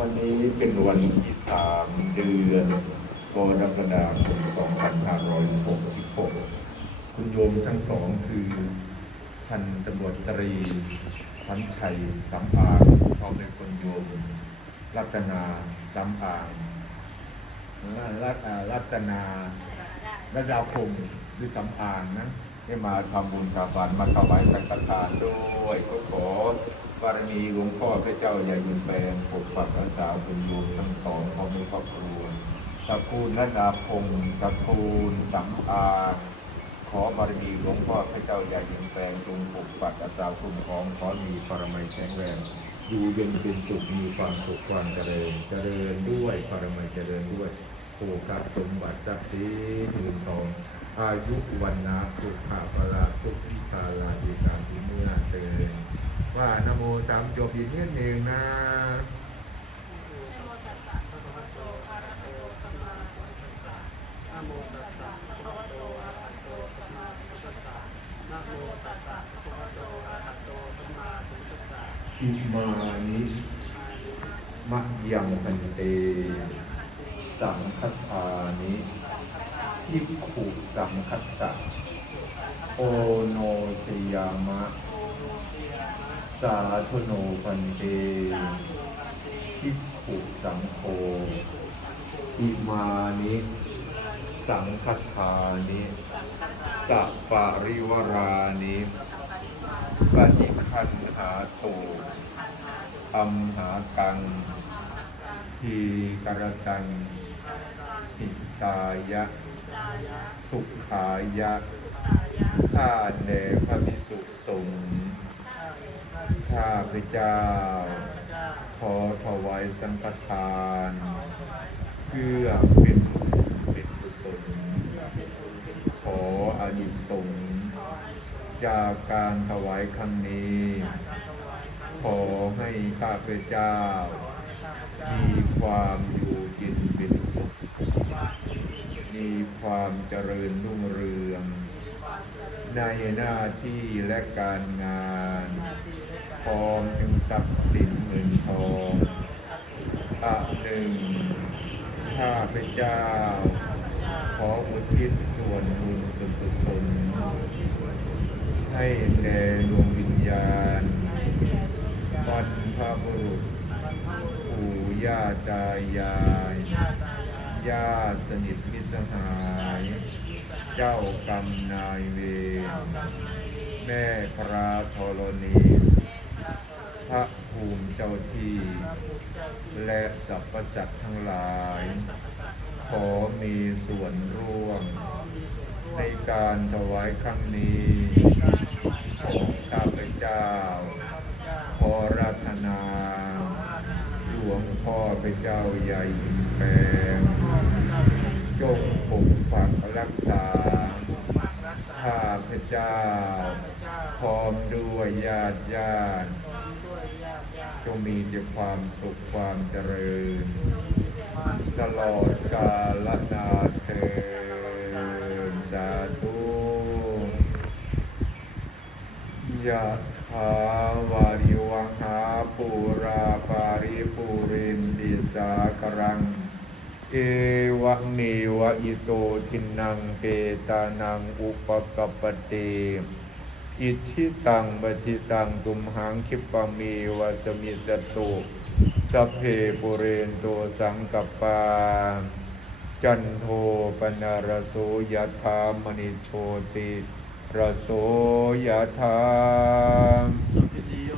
วันนี้เป็นวันที่สามเดือนกรกฎาคม2566 คุณโยมทั้งสองคือพันตำรวจตรี สัญชัยสัมอางเขาเป็นคนโยม รัตนาสัมอางรัตอ่ารัตนารัตดาพงหรือสัมอางนะ ได้มาทำบุญทำบานมาถวายสังฆทานด้วยก็ขอบารมีหลวงพ่อพระเจ้าใหญ่ยุนแปลงปกปักรักษาคุณโยมทั้งสองของในครอบครัวตระกูลรัดาพงศ์ตระกูลสัมอาขอบารมีหลวงพ่อพระเจ้าใหญ่ยินแปลงจงปกปักอาสาคุ้มครองขอมีปรมัยแข็งแรงอยู่เย็นเป็นสุขมีความสุขความเจริญเจริญด้วยปรมัยเจริญด้วย โภคสมบัติทรัพย์สินเงินทอง อายุวันนาสุขภาละสุขิตาลาดีการที่เมื่อเตือนว่านโมสามจบอีกนิดหนึ่งนะนโมตัสสะภะคะวะโตอะระหะโตสัมมาสัมพุทธัสสะนะโมตัสสะภะคะวะโตอะระหะโตสัมมาสัมพุทธัสสะอิมานิมัยังพันเต สังคทานิทิกขุสังคัสสะโอโนชยามะ สาธุโนพันเตทิกขุสังโฆอิมานิสังคทานิสัปปริวรานิปฏิคันหาโตอัมหากังทีกรตัง ตายะ สุขายะ ข้าแด่พระภิกษุสงฆ์ข้าพเจ้า ขอถวายสังฆทาน เพื่อเป็นบุญเป็นกุศลขออานิสงส์จากการถวายครั้งนี้ ขอให้ข้าพเจ้า มีความอยู่เย็นเป็นสุข มี ความเจริญรุ่งเรือง ในหน้าที่และการงานพร้อมถึงทรัพย์สินเงินทองอันหนึ่งข้าพเจ้า ขออุทิศส่วนบุญส่วนกุศลให้แด่ดวงวิญญาณบรรพบุรุษปู่ย่าตายาย ญาติสนิทมิตรสหาย เจ้ากรรมนายเวรแม่พระธรณี พระภูมิเจ้าที่ และสรรพสัตว์ทั้งหลาย ขอมีส่วนร่วม ในการถวายครั้งนี้ของข้าพเจ้า ขอรัตนา หลวงพ่อพระเจ้าใหญ่แปลงจงปกปักรักษา ข้าพเจ้า พร้อมด้วยญาติญาติ จงมีแต่ความสุขความเจริญ ตลอดกาลนานเทินสาธุยะถาวาริวังหาปูราปาริปูรินดิสากรัง เอวะเมวะอิโตทินังเปตานังอุปกปปเต อิทิตังปฏิตังตุมหังคิปะเมวะสมิสตุสัพเพปุเรนโตสังกปปา จันโทปนารโสยธามณิโชติรโสยธาสัพพิติโย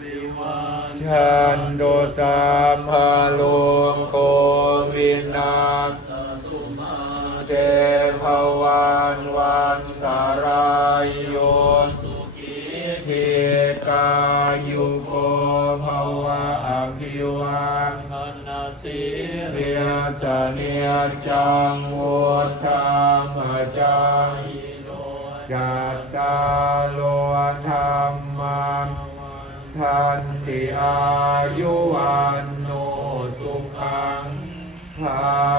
วิวันชันโดสามหาโล ทิกายุโกภวะอภิวังนนาสีเรียสเนียจังวุธามจังอิโนจัตตาโลธรรมันทันติอายุวันโนสุขังภา